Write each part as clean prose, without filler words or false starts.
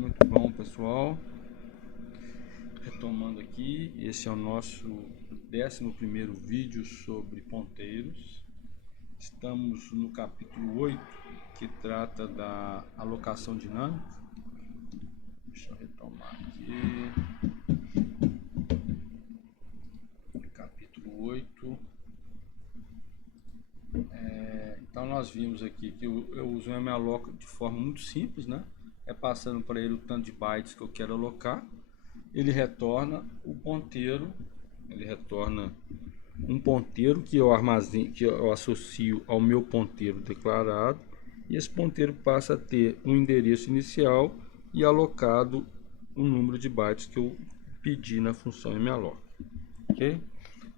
Muito bom, pessoal. Retomando aqui, esse é o nosso 11º vídeo sobre ponteiros. Estamos no capítulo 8, que trata da alocação dinâmica. Deixa eu retomar aqui. Capítulo 8. Então nós vimos aqui que eu uso o malloc de forma muito simples, né? É passando para ele o tanto de bytes que eu quero alocar. Ele retorna o ponteiro, ele retorna um ponteiro que eu armazenho, que eu associo ao meu ponteiro declarado, e esse ponteiro passa a ter um endereço inicial e alocado o número de bytes que eu pedi na função malloc, ok?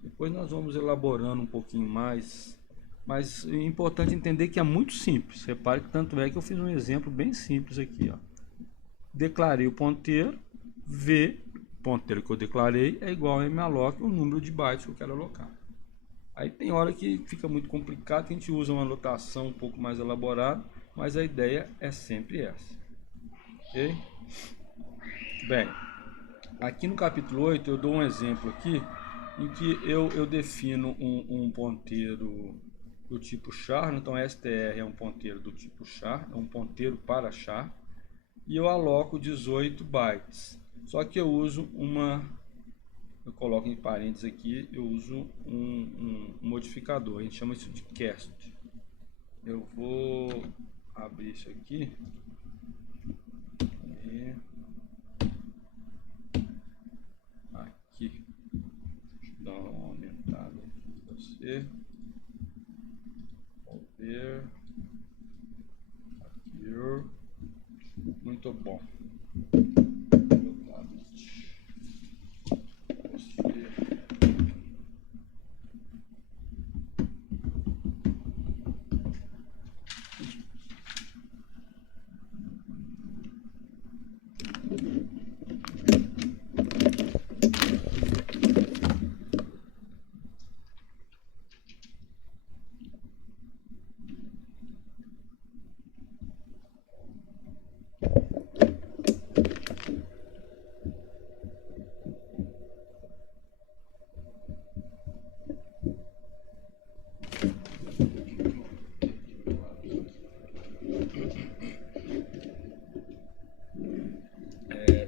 Depois nós vamos elaborando um pouquinho mais, mas é importante entender que é muito simples. Repare que tanto é que eu fiz um exemplo bem simples aqui, ó. Declarei o ponteiro, V, ponteiro que eu declarei, é igual a malloc, o número de bytes que eu quero alocar. Aí tem hora que fica muito complicado, que a gente usa uma notação um pouco mais elaborada, mas a ideia é sempre essa. Ok? Bem, aqui no capítulo 8 eu dou um exemplo aqui, em que eu defino um ponteiro do tipo char, então str é um ponteiro do tipo char, é um ponteiro para char, e eu aloco 18 bytes. Só que eu uso eu coloco em parênteses aqui, eu uso um modificador, a gente chama isso de cast. Eu vou abrir isso aqui e aqui, deixa eu dar uma aumentada aqui para você. Vou ver aqui, muito bom.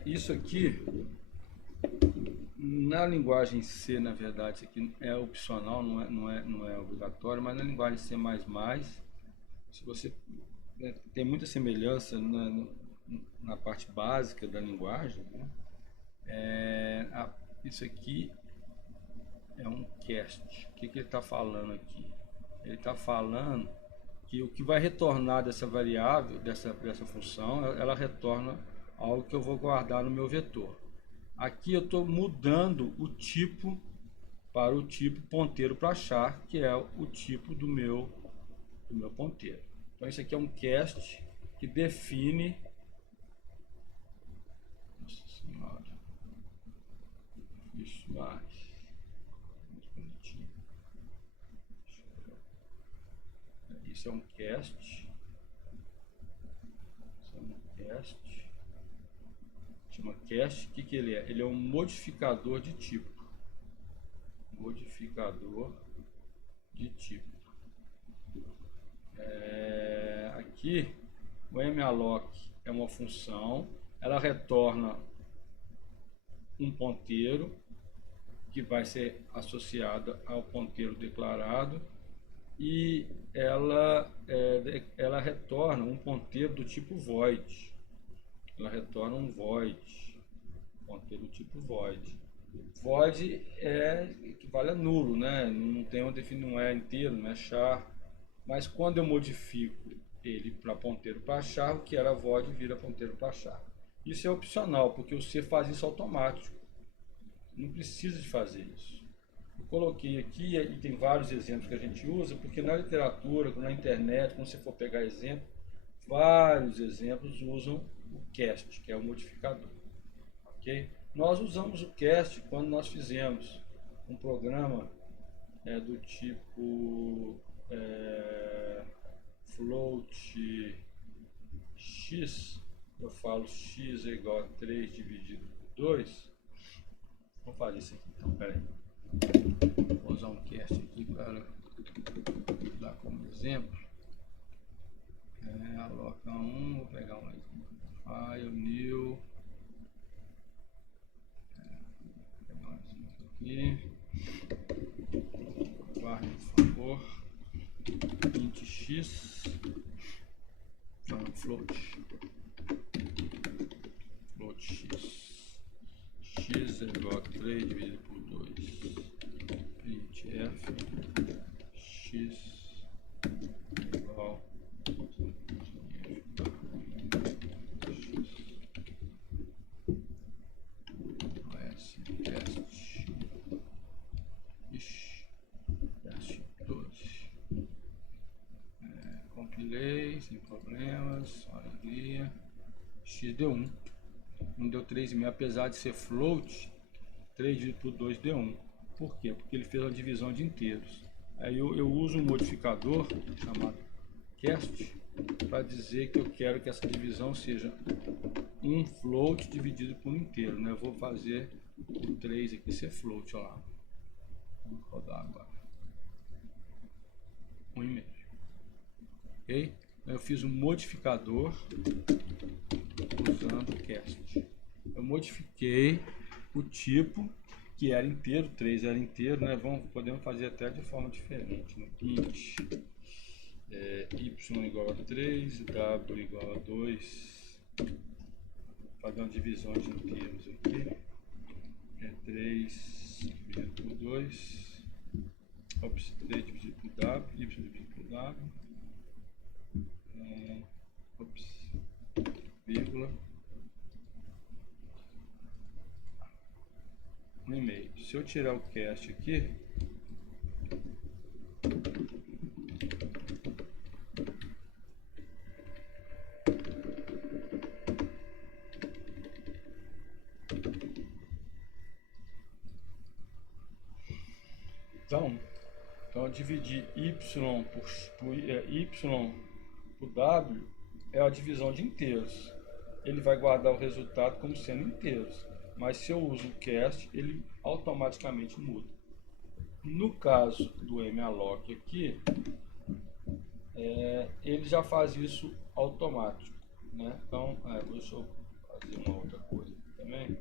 Isso aqui, na linguagem C, na verdade, isso aqui é opcional, não é obrigatório, mas na linguagem C++, se você tem muita semelhança na parte básica da linguagem, né? Isso aqui é um cast. O que ele está falando aqui? Ele está falando que o que vai retornar dessa variável, dessa função, ela retorna algo que eu vou guardar no meu vetor. Aqui eu estou mudando o tipo para o tipo ponteiro para char, que é o tipo do meu ponteiro. Então isso aqui é um cast que define... Nossa senhora, isso mais bonitinho. Isso é um cast. Chama cast. O que ele é? Ele é um modificador de tipo. Aqui o malloc é uma função, ela retorna um ponteiro que vai ser associado ao ponteiro declarado, e ela retorna um ponteiro do tipo void. Ela retorna um void, ponteiro do tipo void. Void equivale a nulo, né? Não tem uma definição, não é inteiro, não é char. Mas quando eu modifico ele para ponteiro para char, o que era void vira ponteiro para char. Isso é opcional, porque o C faz isso automático. Não precisa de fazer isso. Eu coloquei aqui, e tem vários exemplos que a gente usa, porque na literatura, na internet, quando você for pegar exemplo, vários exemplos usam o cast, que é o modificador. Okay? Nós usamos o cast quando nós fizemos um programa do tipo float x, eu falo x é igual a 3 dividido por 2. Vamos fazer isso aqui, então, peraí. Vou usar um cast aqui para dar como exemplo. Aloca 1, vou pegar um file, new. Vou pegar um exemplo aqui. Guarde, por favor. Int x, não, float x. X é igual a 3 dividido por 2. Printf x igual teste 12. Compilei sem problemas, alegria. X deu 1. Não deu 3,5, apesar de ser float, 3 dividido por 2 deu 1. Por quê? Porque ele fez uma divisão de inteiros. Aí eu uso um modificador chamado cast para dizer que eu quero que essa divisão seja um float dividido por inteiro, né? Eu vou fazer o 3 aqui ser float, olha lá. Vamos rodar agora. 1,5. Ok? Eu fiz um modificador usando o cast. Eu modifiquei o tipo, que era inteiro, 3 era inteiro, né? Podemos fazer até de forma diferente. Né? Int y igual a 3, w igual a 2. Vou fazer uma divisão de inteiros aqui. 3 dividido por 2. Ops, 3 dividido por w, y dividido por w. Ops, vírgula. 1,5. Se eu tirar o cast aqui, então eu dividir y por w é a divisão de inteiros. Ele vai guardar o resultado como sendo inteiros. Mas se eu uso o cast, ele automaticamente muda. No caso do malloc aqui, ele já faz isso automático, né? Então, deixa eu fazer uma outra coisa aqui também.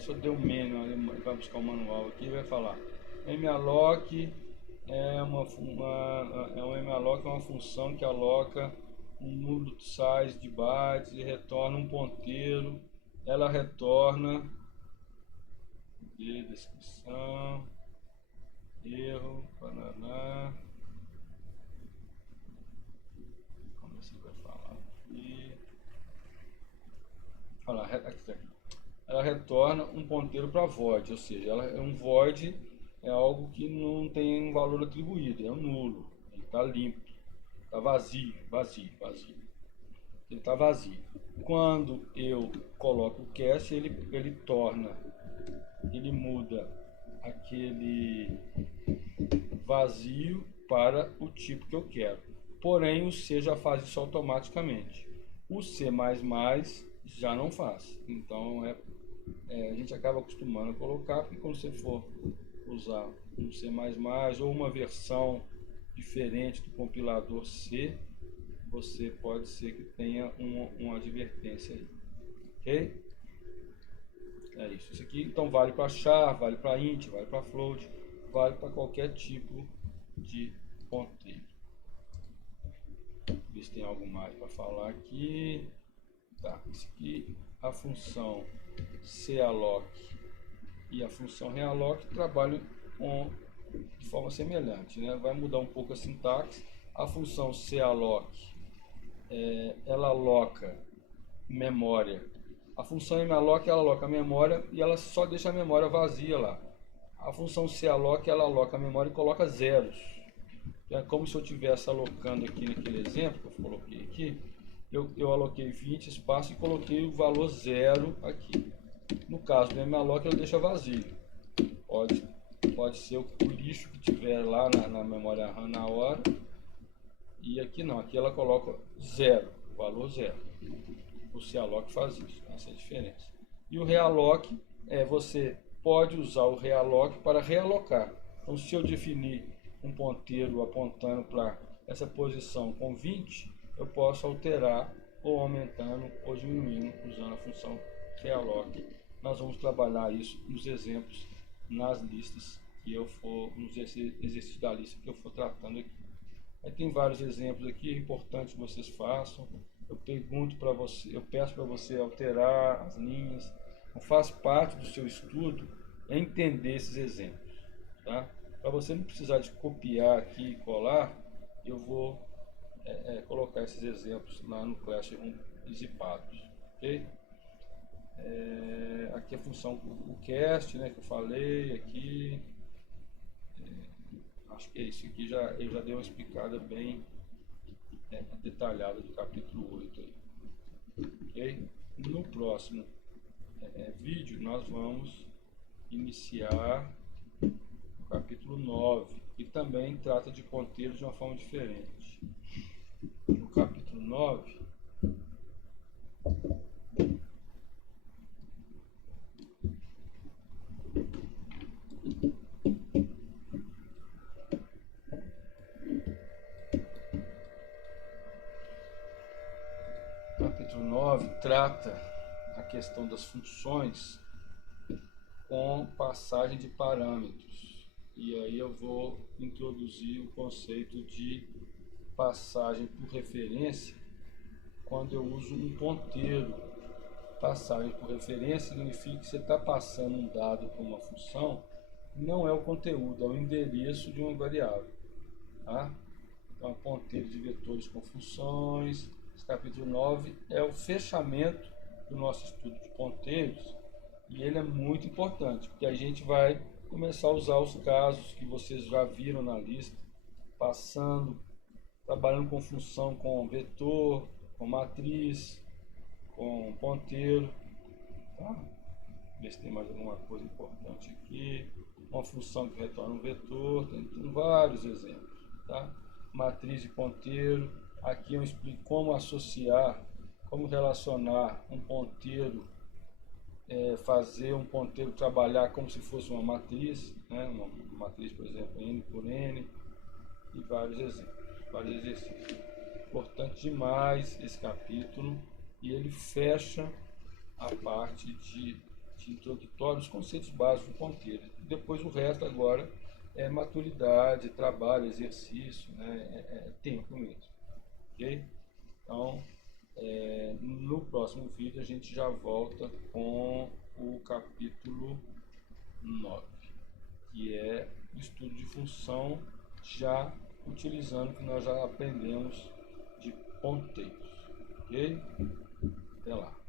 Se eu der um menu, ele vai buscar o manual aqui e vai falar malloc malloc é uma função que aloca um número de size de bytes e retorna um ponteiro. Ela retorna de descrição, erro, banana. Como você vai falar aqui? Olha lá, ela retorna um ponteiro para void, ou seja, ela é um void, é algo que não tem um valor atribuído, é um nulo, ele está limpo, está vazio. Ele está vazio. Quando eu coloco o cast, ele muda aquele vazio para o tipo que eu quero. Porém, o C já faz isso automaticamente. O C++ já não faz. Então, a gente acaba acostumando a colocar, porque quando você for usar um C++ ou uma versão diferente do compilador C, você pode ser que tenha uma advertência aí. Ok? É isso. Isso aqui então vale para char, vale para int, vale para float, vale para qualquer tipo de ponteiro. Ver se tem algo mais para falar aqui. Tá, isso aqui, a função calloc e a função realloc trabalham de forma semelhante, né? Vai mudar um pouco a sintaxe. A função calloc ela aloca memória. A função malloc, ela aloca a memória e ela só deixa a memória vazia lá. A função calloc, ela aloca a memória e coloca zeros. É como se eu estivesse alocando aqui naquele exemplo que eu coloquei aqui. Eu aloquei 20 espaço e coloquei o valor zero aqui. No caso do malloc, ele deixa vazio. Pode ser o lixo que tiver lá na memória RAM na hora. E aqui não, aqui ela coloca zero, valor zero. O calloc faz isso, essa é a diferença. E o realloc, você pode usar o realloc para realocar. Então, se eu definir um ponteiro apontando para essa posição com 20, eu posso alterar ou aumentando ou diminuindo usando a função realloc. Nós vamos trabalhar isso nos exemplos, nas listas que eu for, nos exercícios da lista que eu for tratando aqui. Aí tem vários exemplos aqui, é importante que vocês façam. Eu pergunto para você, eu peço para você alterar as linhas. Então, faz parte do seu estudo entender esses exemplos, tá? Para você não precisar de copiar aqui e colar, eu vou colocar esses exemplos lá no Classroom zipados, ok? Aqui a função o cast, né, que eu falei aqui. Acho que é isso aqui, eu já dei uma explicada bem detalhada do capítulo 8 aí. Ok? No próximo vídeo nós vamos iniciar o capítulo 9, que também trata de ponteiros de uma forma diferente. No capítulo 9, trata a questão das funções com passagem de parâmetros. E aí eu vou introduzir o conceito de passagem por referência quando eu uso um ponteiro. Passagem por referência significa que você está passando um dado para uma função, não é o conteúdo, é o endereço de uma variável. Tá? Então, ponteiro de vetores com funções. Esse capítulo 9 é o fechamento do nosso estudo de ponteiros e ele é muito importante, porque a gente vai começar a usar os casos que vocês já viram na lista, trabalhando com função com vetor, com matriz, com ponteiro. Tá? Ver se tem mais alguma coisa importante aqui. Uma função que retorna um vetor, tem vários exemplos. Tá? Matriz de ponteiro. Aqui eu explico como associar, como relacionar um ponteiro, fazer um ponteiro trabalhar como se fosse uma matriz, né? Uma matriz, por exemplo, N por N, e vários exemplos, vários exercícios. Importante demais esse capítulo, e ele fecha a parte de introdutório, os conceitos básicos do ponteiro. Depois o resto agora é maturidade, trabalho, exercício, né? Tempo mesmo. Ok? Então, no próximo vídeo a gente já volta com o capítulo 9, que é o estudo de função, já utilizando o que nós já aprendemos de ponteiros. Ok? Até lá.